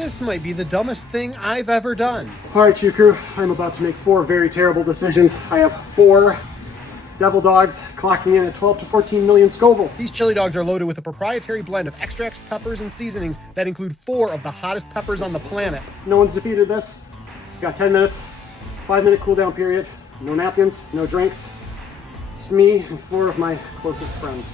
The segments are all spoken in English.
This might be the dumbest thing I've ever done. All right, Chew Crew, I'm about to make 4 very terrible decisions. I have 4 devil dogs clocking in at 12 to 14 million Scovilles. These chili dogs are loaded with a proprietary blend of extracts, peppers, and seasonings that include 4 of the hottest peppers on the planet. No one's defeated this. Got 10 minutes, 5-minute cooldown period, no napkins, no drinks. Just me and 4 of my closest friends.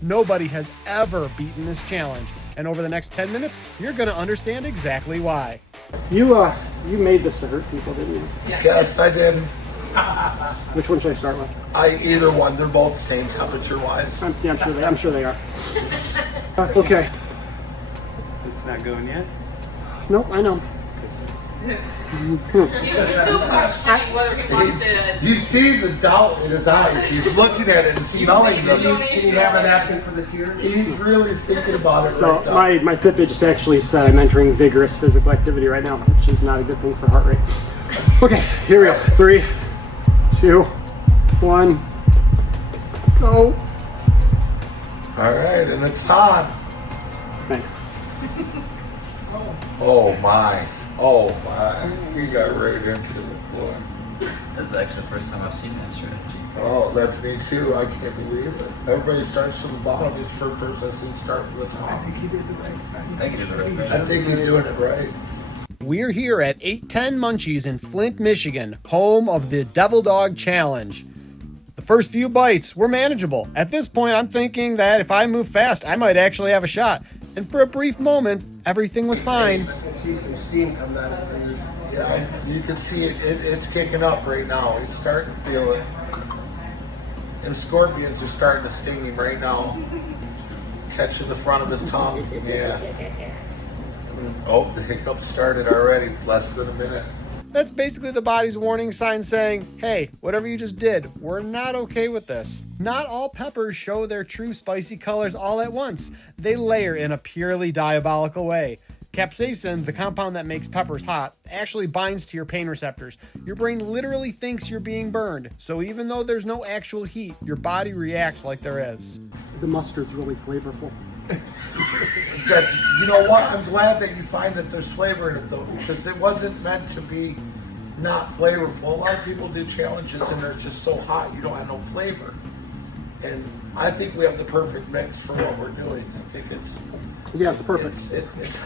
Nobody has ever beaten this challenge, and over the next 10 minutes, you're gonna understand exactly why. You made this to hurt people, didn't you? Yes, I did. Which one should I start with? Either one. They're both the same temperature-wise. I'm sure they are. Okay. It's not going yet? Nope, I know. He's still questioning whether he wants to. You see the doubt in his eyes. He's looking at it and smelling them. Can you have a napkin for the tears? He's really thinking about it So right now. my Fitbit just actually said I'm entering vigorous physical activity right now, which is not a good thing for heart rate. Okay, here we go. 3, 2, 1, go. All right, and it's on. Thanks. Oh my. Oh my. He got right into the floor. That's actually the first time I've seen that strategy. Oh, that's me too. I can't believe it. Everybody starts from the bottom. He's the first person I've seen start from the top. I think he did the right thing. I think he did the right thing. I think he's doing it right. We're here at 810 Munchies in Flint, Michigan, home of the Devil Dog Challenge. The first few bites were manageable. At this point, I'm thinking that if I move fast, I might actually have a shot. And for a brief moment, everything was fine. I can see some steam coming out of it. Yeah, you can see it's kicking up right now. He's starting to feel it. And scorpions are starting to sting him right now. Catching the front of his tongue. Yeah. Oh, the hiccup started already. Less than a minute. That's basically the body's warning sign saying, hey, whatever you just did, we're not okay with this. Not all peppers show their true spicy colors all at once. They layer in a purely diabolical way. Capsaicin, the compound that makes peppers hot, actually binds to your pain receptors. Your brain literally thinks you're being burned. So even though there's no actual heat, your body reacts like there is. The mustard's really flavorful. You know what? I'm glad that you find that there's flavor in it though, because it wasn't meant to be not flavorful. A lot of people do challenges and they're just so hot you don't have no flavor. And I think we have the perfect mix for what we're doing. I think Yeah, it's perfect. it's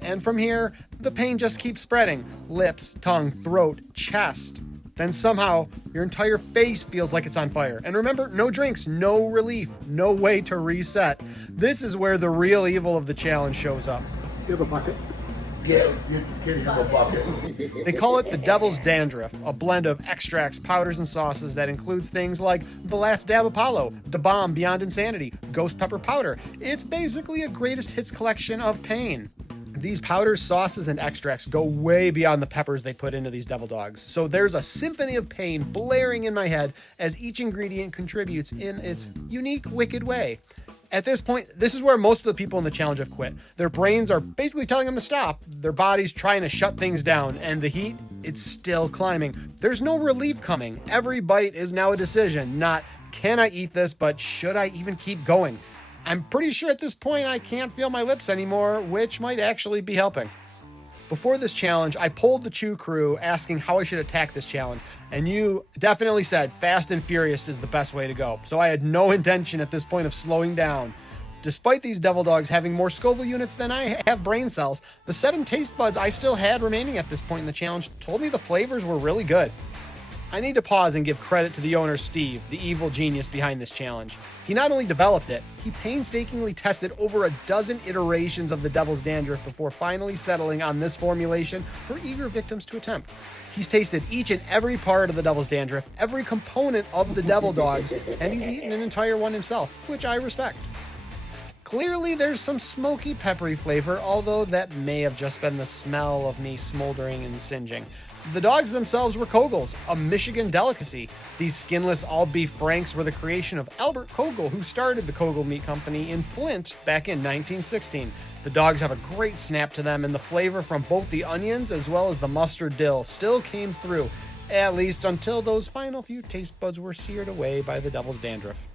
And from here, the pain just keeps spreading. Lips, tongue, throat, chest. Then somehow, your entire face feels like it's on fire. And remember, no drinks, no relief, no way to reset. This is where the real evil of the challenge shows up. You have a bucket? Yeah, you give him a bucket. They call it the Devil's Dandruff, a blend of extracts, powders, and sauces that includes things like The Last Dab Apollo, The Bomb Beyond Insanity, Ghost Pepper Powder. It's basically a greatest hits collection of pain. These powders, sauces, and extracts go way beyond the peppers they put into these devil dogs. So there's a symphony of pain blaring in my head as each ingredient contributes in its unique, wicked way. At this point, this is where most of the people in the challenge have quit. Their brains are basically telling them to stop. Their body's trying to shut things down, and the heat, it's still climbing. There's no relief coming. Every bite is now a decision, not can I eat this, but should I even keep going? I'm pretty sure at this point I can't feel my lips anymore, which might actually be helping. Before this challenge, I polled the Chew Crew asking how I should attack this challenge, and you definitely said fast and furious is the best way to go. So I had no intention at this point of slowing down. Despite these devil dogs having more Scoville units than I have brain cells, the 7 taste buds I still had remaining at this point in the challenge told me the flavors were really good. I need to pause and give credit to the owner, Steve, the evil genius behind this challenge. He not only developed it, he painstakingly tested over a dozen iterations of the Devil's Dandruff before finally settling on this formulation for eager victims to attempt. He's tasted each and every part of the Devil's Dandruff, every component of the devil dogs, and he's eaten an entire one himself, which I respect. Clearly there's some smoky, peppery flavor, although that may have just been the smell of me smoldering and singeing. The dogs themselves were Kogels, a Michigan delicacy. These skinless all-beef Franks were the creation of Albert Kogel, who started the Kogel Meat Company in Flint back in 1916. The dogs have a great snap to them, and the flavor from both the onions as well as the mustard dill still came through, at least until those final few taste buds were seared away by the Devil's Dandruff.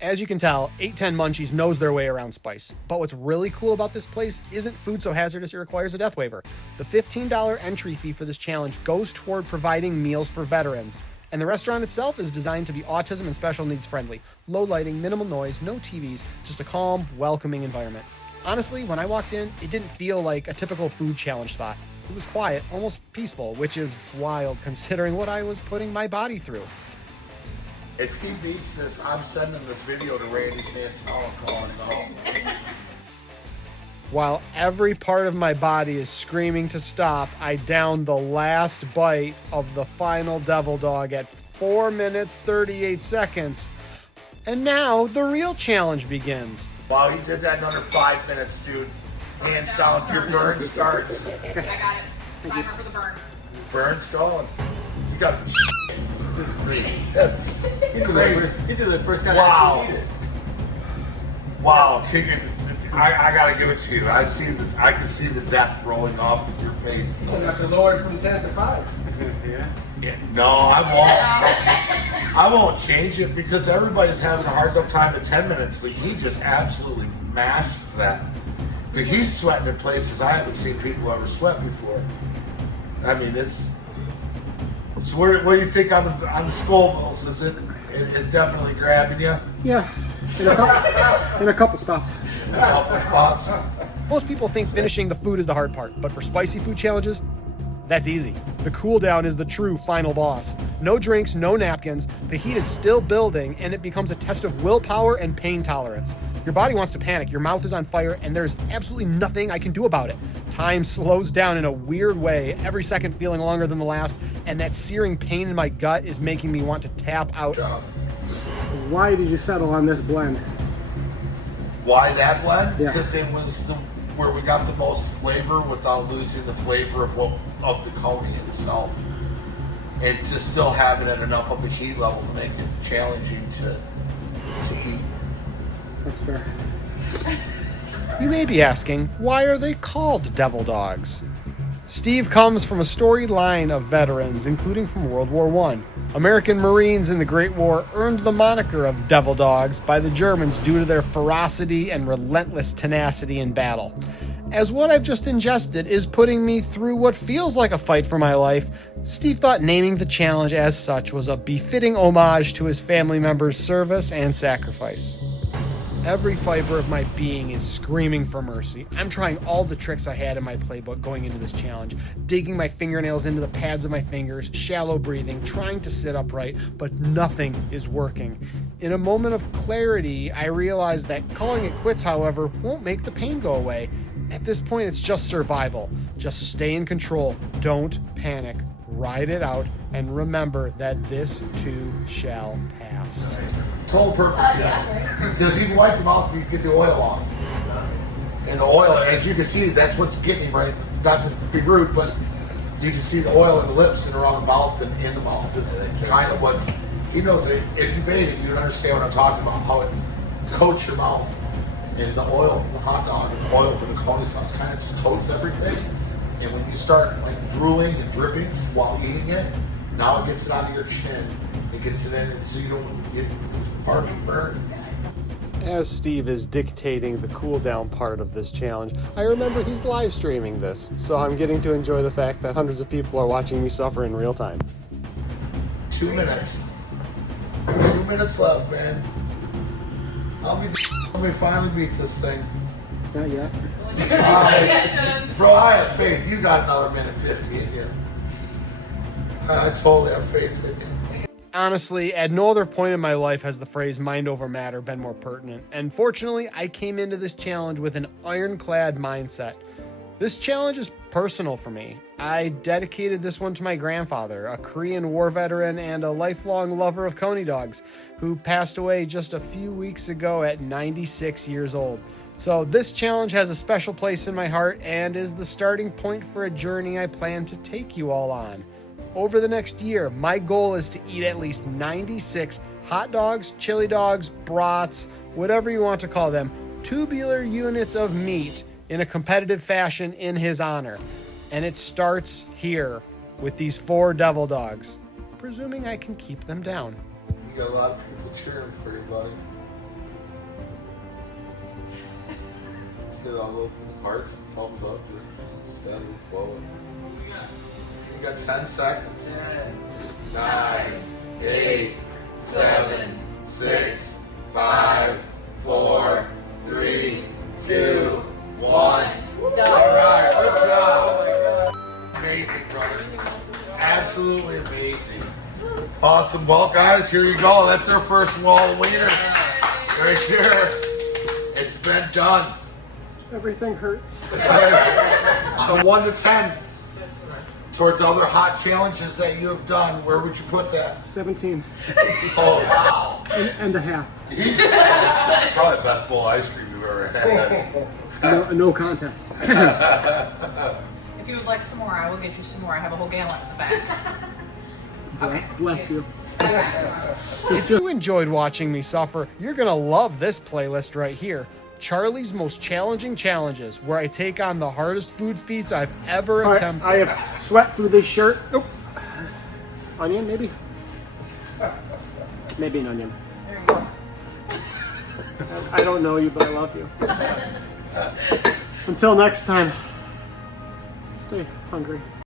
As you can tell, 810 Munchies knows their way around spice. But what's really cool about this place isn't food so hazardous it requires a death waiver. The $15 entry fee for this challenge goes toward providing meals for veterans. And the restaurant itself is designed to be autism and special needs friendly. Low lighting, minimal noise, no TVs, just a calm, welcoming environment. Honestly, when I walked in, it didn't feel like a typical food challenge spot. It was quiet, almost peaceful, which is wild considering what I was putting my body through. If he beats this, I'm sending this video to Randy Santel calling him out. While every part of my body is screaming to stop, I downed the last bite of the final devil dog at 4 minutes 38 seconds. And now the real challenge begins. Wow, he did that in under 5 minutes, dude. Hands down, your burn starts. I got it. Timer for the burn. Burn's going. You got This is great. crazy. He's the first guy Wow. to eat it. Wow, I gotta give it to you. I can see the death rolling off of your face. You have to lower it from 10 to 5. Yeah. No, I won't change it because everybody's having a hard enough time at 10 minutes, but he just absolutely mashed that. But he's sweating in places I haven't seen people ever sweat before. I mean, it's. So what do you think on the Scoville? Is it definitely grabbing you? Yeah, in a couple spots. A couple spots. Most people think finishing the food is the hard part, but for spicy food challenges, that's easy. The cooldown is the true final boss. No drinks, no napkins, the heat is still building, and it becomes a test of willpower and pain tolerance. Your body wants to panic, your mouth is on fire, and there's absolutely nothing I can do about it. Time slows down in a weird way, every second feeling longer than the last, and that searing pain in my gut is making me want to tap out. Why did you settle on this blend? Why that blend? Yeah. Because it was where we got the most flavor without losing the flavor of the coney itself. And to still have it at enough of a heat level to make it challenging to eat. That's fair. You may be asking, why are they called devil dogs? Steve comes from a storied line of veterans, including from World War I. American Marines in the Great War earned the moniker of devil dogs by the Germans due to their ferocity and relentless tenacity in battle. As what I've just ingested is putting me through what feels like a fight for my life, Steve thought naming the challenge as such was a befitting homage to his family members' service and sacrifice. Every fiber of my being is screaming for mercy. I'm trying all the tricks I had in my playbook going into this challenge, digging my fingernails into the pads of my fingers, shallow breathing, trying to sit upright, but nothing is working. In a moment of clarity, I realize that calling it quits, however, won't make the pain go away. At this point, it's just survival. Just stay in control. Don't panic. Ride it out, and remember that this too shall pass. Total purpose, yeah. Because if you wipe your mouth, you get the oil off. And the oil, as you can see, that's what's getting him, right? Not to be rude, but you can see the oil in the lips and around the mouth and in the mouth. It's kind of what's, he knows it. If you made it, you'd understand what I'm talking about, how it coats your mouth. And the oil from the hot dog and the oil from the coney sauce kind of just coats everything. And when you start like drooling and dripping while eating it, now it gets it onto your chin. It gets it in, and so you don't get part of burn. As Steve is dictating the cool down part of this challenge, I remember he's live streaming this, so I'm getting to enjoy the fact that hundreds of people are watching me suffer in real time. 2 minutes. 2 minutes left, man. Let me finally beat this thing. Not yet. Bro, I have faith. You got another minute 50 in you. I totally have faith in you. Honestly, at no other point in my life has the phrase mind over matter been more pertinent. And fortunately, I came into this challenge with an ironclad mindset. This challenge is personal for me. I dedicated this one to my grandfather, a Korean War veteran and a lifelong lover of coney dogs, who passed away just a few weeks ago at 96 years old. So this challenge has a special place in my heart and is the starting point for a journey I plan to take you all on. Over the next year, my goal is to eat at least 96 hot dogs, chili dogs, brats, whatever you want to call them, tubular units of meat in a competitive fashion in his honor. And it starts here with these 4 devil dogs, presuming I can keep them down. You got a lot of people cheering for you, buddy. at all the hearts and thumbs up. Just steadily flowing. You got 10 seconds. 9, 8, 7, 6, 5, 4, 3, 2, 1. All right, good job. Amazing, brother. Absolutely amazing. Awesome. Well, guys, here you go. That's our first wall wiener right here. It's been done. Everything hurts. So 1 to 10 towards other hot challenges that you have done. Where would you put that? 17 Oh, wow. and a half. He's probably the best bowl of ice cream you've ever had. No contest. If you would like some more, I will get you some more. I have a whole gallon in the back. Okay. Bless you. If you enjoyed watching me suffer, you're gonna love this playlist right here. Charlie's Most Challenging Challenges, where I take on the hardest food feats I've ever All right, attempted. I have sweat through this shirt. Nope. Onion, maybe? Maybe an onion. There you go. I don't know you, but I love you. Until next time, stay hungry.